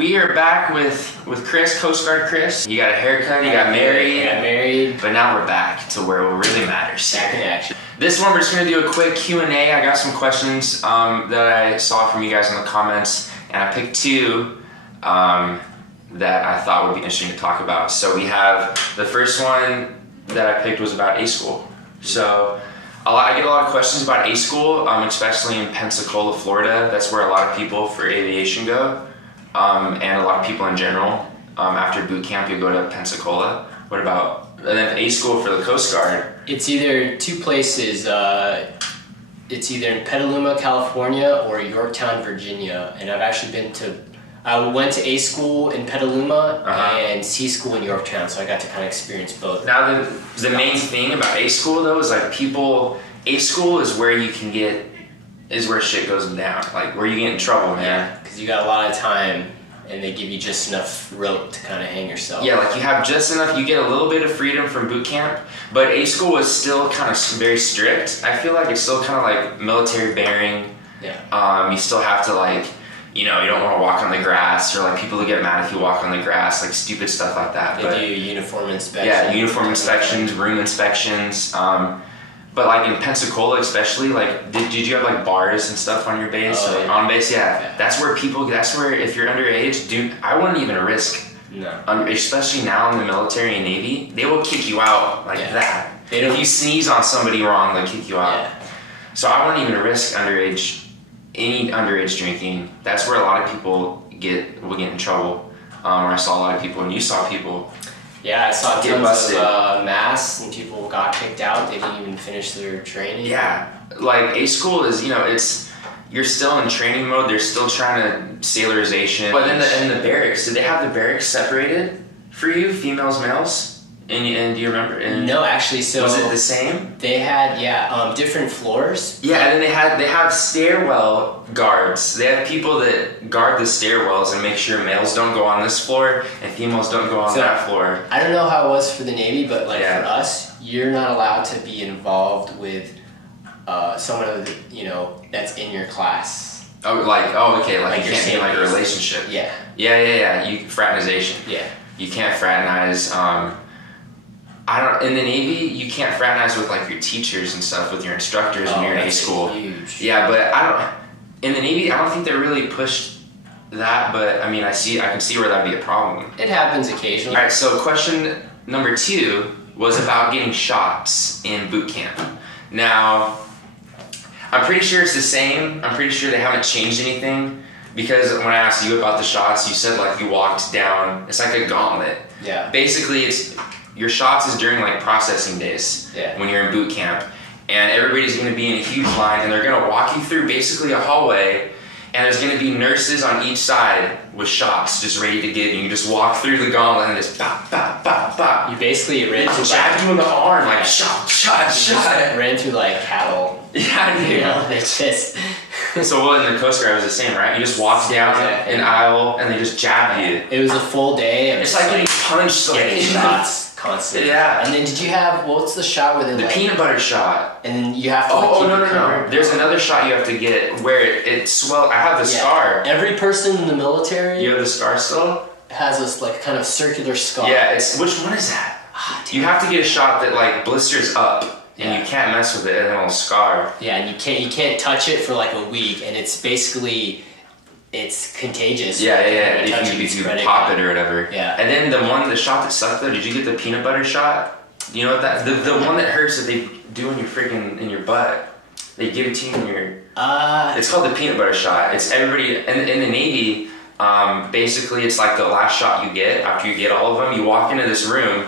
We are back with Chris, Coast Guard Chris. You got a haircut, you got married. But now we're back to where it really matters. Back in action. This one, we're just going to do a quick Q&A. I got some questions that I saw from you guys in the comments, and I picked two that I thought would be interesting to talk about. So we have, the first one that I picked was about A-School. So I get a lot of questions about A-School, especially in Pensacola, Florida. That's where a lot of people for aviation go, and a lot of people in general. After boot camp, you go to Pensacola. What about, and then A-School for the Coast Guard? It's either two places. It's either in Petaluma, California, or Yorktown, Virginia. And I've actually been to, I went to A-School in Petaluma and C-School in Yorktown, so I got to kind of experience both. Now the main thing about A-School though is like A-School is where you can get, is where shit goes down, like where you get in trouble, man. Yeah, because you got a lot of time and they give you just enough rope to kind of hang yourself. Yeah, like you have just enough, you get a little bit of freedom from boot camp, but A-School is still kind of very strict. I feel like it's still kind of like military bearing. Yeah. You still have to like, you know, you don't want to walk on the grass, or like people will get mad if you walk on the grass, like stupid stuff like that. They do uniform inspections. Yeah, uniform inspections, room inspections. But like in Pensacola especially, like did you have like bars and stuff on your base? Oh, yeah. On base, yeah. That's where if you're underage, I wouldn't even risk. No. Especially now in the military and Navy, they will kick you out like that. If you sneeze on somebody wrong, they'll kick you out. Yeah. So I wouldn't even risk any underage drinking. That's where a lot of people will get in trouble. Or I saw a lot of people, and you saw people. Yeah, I saw tons of mass and people got kicked out. They didn't even finish their training. Yeah, like A-School is, you're still in training mode. They're still trying to Sailorization. But in the barracks, did they have the barracks separated for you, females, males? And do you remember? No, actually, so was it the same? They had different floors. Yeah, and then they have stairwell guards. They have people that guard the stairwells and make sure males don't go on this floor and females don't go on that floor. I don't know how it was for the Navy, but like for us, you're not allowed to be involved with someone that's in your class. Okay, like you can't be in like a relationship. Yeah. You fraternization. Yeah. You can't fraternize. In the Navy, you can't fraternize with like your teachers and stuff, with your instructors when you're in A-School. Huge. Yeah, but in the Navy, I don't think they really pushed that, but I mean, I can see where that'd be a problem. It happens occasionally. All right, so question number 2 was about getting shots in boot camp. Now, I'm pretty sure it's the same. I'm pretty sure they haven't changed anything, because when I asked you about the shots, you said like you walked down, it's like a gauntlet. Yeah. Basically, your shots is during like processing days when you're in boot camp, and everybody's going to be in a huge line, and they're going to walk you through basically a hallway, and there's going to be nurses on each side with shots just ready to give you. You just walk through the gauntlet and just pop, pop, pop, pop. You basically ran through jab you in the arm like shot. Ran through like cattle. Yeah, I knew. They just. So in the Coast Guard it was the same, right? You just walk down an aisle and they just jab you. It was a full day. It's like getting punched, getting shots constantly. Yeah. And then did you have, what's the shot where the peanut butter shot? And then you have to no. There's another shot you have to get where it swells. I have the scar. Every person in the military. You have the scar still? Has this like kind of circular scar. Yeah, which one is that? You have to get a shot that like blisters up. And you can't mess with it, and it'll scar. Yeah, and you can't touch it for like a week, and it's basically contagious. Yeah. If you pop it or whatever. Yeah. And then the shot that sucked though, did you get the peanut butter shot? You know what that the one that hurts that they do in your butt. They give it to you in your. It's called the peanut butter shot. It's everybody in the Navy. Basically, it's like the last shot you get after you get all of them. You walk into this room.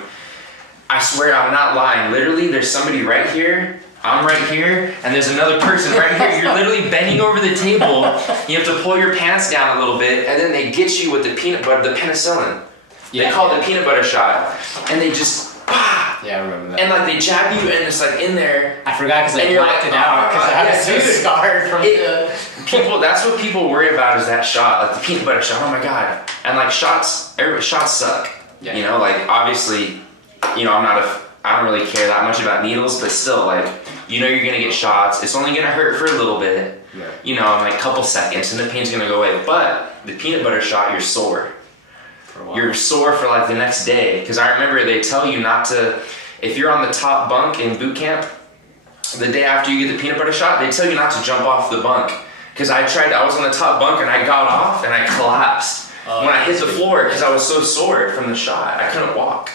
I swear I'm not lying. Literally, there's somebody right here, I'm right here, and there's another person right here. You're literally bending over the table. You have to pull your pants down a little bit, and then they get you with the peanut butter, the penicillin. They call it the peanut butter shot. And they just, bah! Yeah, I remember that. And like they jab you, and it's like in there. I forgot because I blacked it out, because I was so scarred from people. That's what people worry about, is that shot, like the peanut butter shot. Oh my God. And like shots suck. Yeah. You know, like obviously, I don't really care that much about needles, but still, like, you're gonna get shots. It's only gonna hurt for a little bit, you know, in like a couple seconds, and the pain's gonna go away. But the peanut butter shot, you're sore. You're sore for like the next day. Because I remember they tell you not to, if you're on the top bunk in boot camp, the day after you get the peanut butter shot, they tell you not to jump off the bunk. Because I was on the top bunk and I got off and I collapsed when I hit the floor because I was so sore from the shot. I couldn't walk.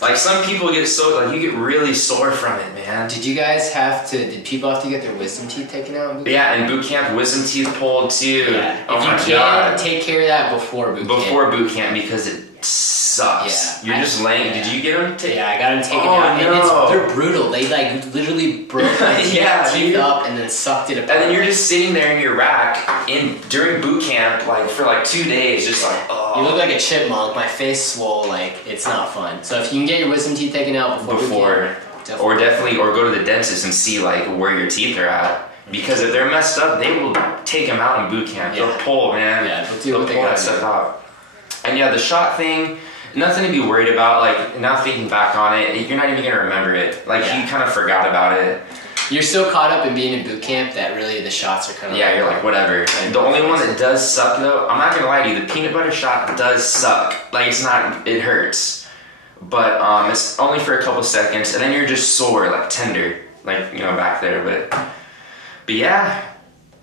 Like some people get so, like you get really sore from it, man. Did people have to get their wisdom teeth taken out in boot camp? Yeah, in boot camp, wisdom teeth pulled too. Yeah. Oh my God. If you can, take care of that before boot camp. Before boot camp because it sucks. Yeah. You're just laying, did you get them taken? Yeah, I got them taken out. No. And they're brutal. They like literally broke my teeth up and then sucked it apart. And then you're just sitting there in your rack during boot camp like for like 2 days, just like, oh. You look like a chipmunk. My face swole, like it's not fun. So if you can get your wisdom teeth taken out before definitely go to the dentist and see like where your teeth are at. Because if they're messed up, they will take them out in boot camp. They'll pull, man. Yeah, they'll pull that stuff out. And yeah, the shot thing, nothing to be worried about. Like now thinking back on it, you're not even gonna remember it. Like you kind of forgot about it. You're so caught up in being in boot camp that really the shots are kind of you're like whatever. The only one that does suck though, I'm not gonna lie to you, the peanut butter shot does suck. Like it hurts, but it's only for a couple seconds, and then you're just sore, like tender, like you know back there. But yeah,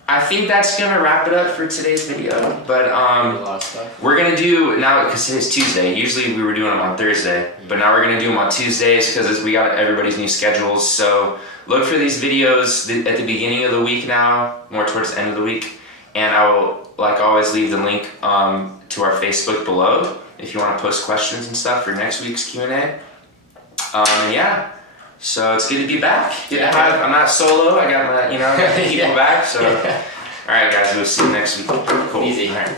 I think that's gonna wrap it up for today's video. But we're gonna do now because today's Tuesday. Usually we were doing them on Thursday, but now we're gonna do them on Tuesdays because we got everybody's new schedules. So look for these videos at the beginning of the week now, more towards the end of the week, and I will, like always, leave the link to our Facebook below if you want to post questions and stuff for next week's Q&A. Yeah. So it's good to be back. I'm not solo. I got my, people back. So, all right, guys, we'll see you next week. Cool. Easy. All right.